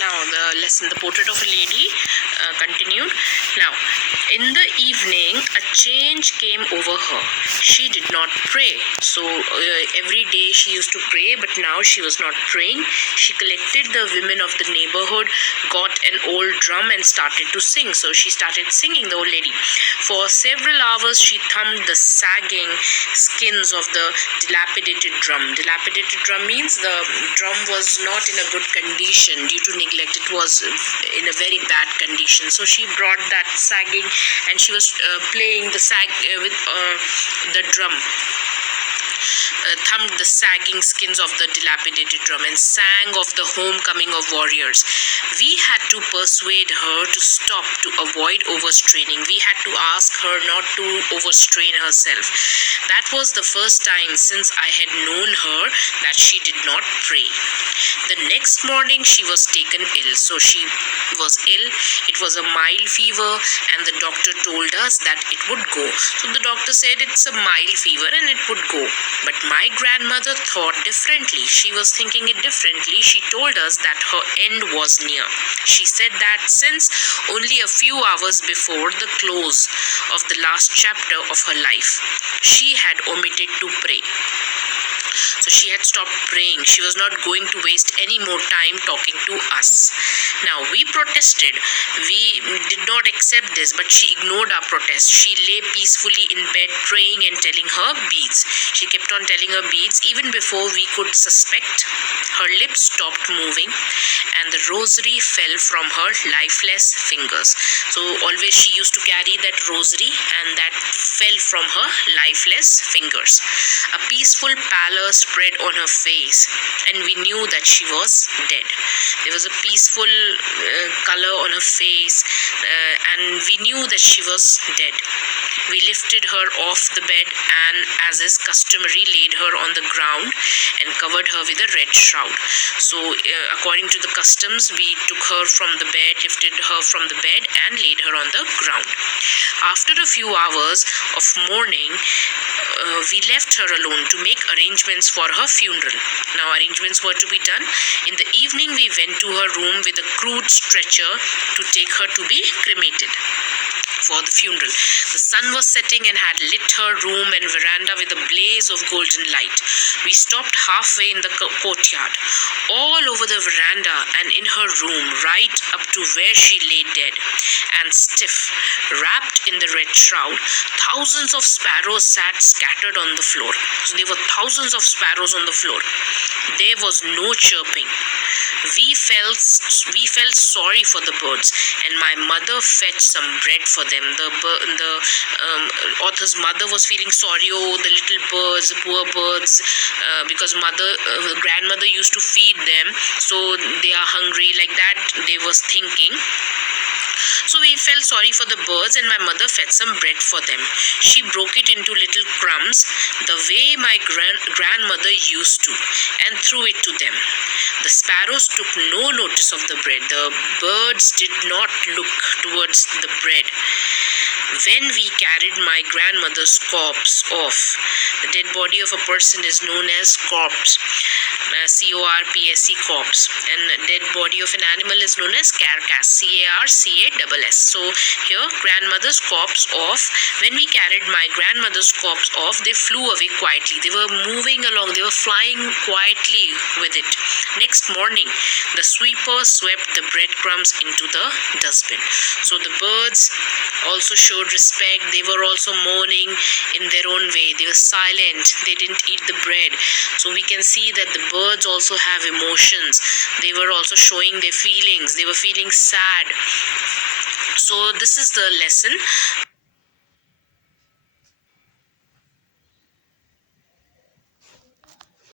Now the portrait of a lady continued. Now, in the evening, a change came over her. She did not pray. So every day she used to pray, but now she was not praying. She collected the women of the neighborhood, got an old drum and started to sing. So she started singing, the old lady. For several hours she thumbed the sagging skins of the dilapidated drum. Dilapidated drum means the drum was not in a good condition due to neglect. It was in a very bad condition. So she brought that sagging and she was playing the with the drum. Thumbed the sagging skins of the dilapidated drum and sang of the homecoming of warriors. We had to persuade her to stop to avoid overstraining. We had to ask her not to overstrain herself. That was the first time since I had known her that she did not pray. The next morning she was taken ill. So she was ill. It was a mild fever and the doctor told us that it would go. So the doctor said it's a mild fever and it would go. But my grandmother thought differently. She was thinking it differently. She told us that her end was near. She said that since only a few hours before the close of the last chapter of her life, she had omitted to pray. So she had stopped praying. She was not going to waste any more time talking to us. Now, we protested. We did not accept this, but she ignored our protest. She lay peacefully in bed praying and telling her beads. She kept on telling her beads even before we could suspect. Her lips stopped moving and the rosary fell from her lifeless fingers. So always she used to carry that rosary and that fell from her lifeless fingers. A peaceful pallor spread on her face and we knew that she was dead. There was a peaceful color on her face and we knew that she was dead. We lifted her off the bed and, as is customary, laid her on the ground and covered her with a red shroud. So according to the customs, we took her from the bed, lifted her from the bed and laid her on the ground. After a few hours of mourning, we left her alone to make arrangements for her funeral. Now arrangements were to be done. In the evening, we went to her room with a crude stretcher to take her to be cremated for the funeral. The sun was setting and had lit her room and veranda with a blaze of golden light. We stopped halfway in the courtyard. All over the veranda and in her room, right up to where she lay dead and stiff, wrapped in the red shroud, thousands of sparrows sat scattered on the floor. So there were thousands of sparrows on the floor. There was no chirping. We felt sorry for the birds, and my mother fetched some bread for them. The author's mother was feeling sorry. Oh, the little birds, the poor birds, because grandmother used to feed them, so they are hungry. Like that, they was thinking. So we felt sorry for the birds and my mother fed some bread for them. She broke it into little crumbs the way my grandmother used to and threw it to them. The sparrows took no notice of the bread. The birds did not look towards the bread. When we carried my grandmother's corpse off, the dead body of a person is known as corpse. C-O-R-P-S-E, corpse, and dead body of an animal is known as carcass, C-A-R-C-A-S-S. So here, grandmother's corpse off. When we carried my grandmother's corpse off, they flew away quietly. They were moving along. They were flying quietly with it. Next morning, the sweeper swept the breadcrumbs into the dustbin. So the birds also showed respect. They were also mourning in their own way. They were silent. They didn't eat the bread. So we can see that the birds also have emotions. They were also showing their feelings. They were feeling sad. So this is the lesson.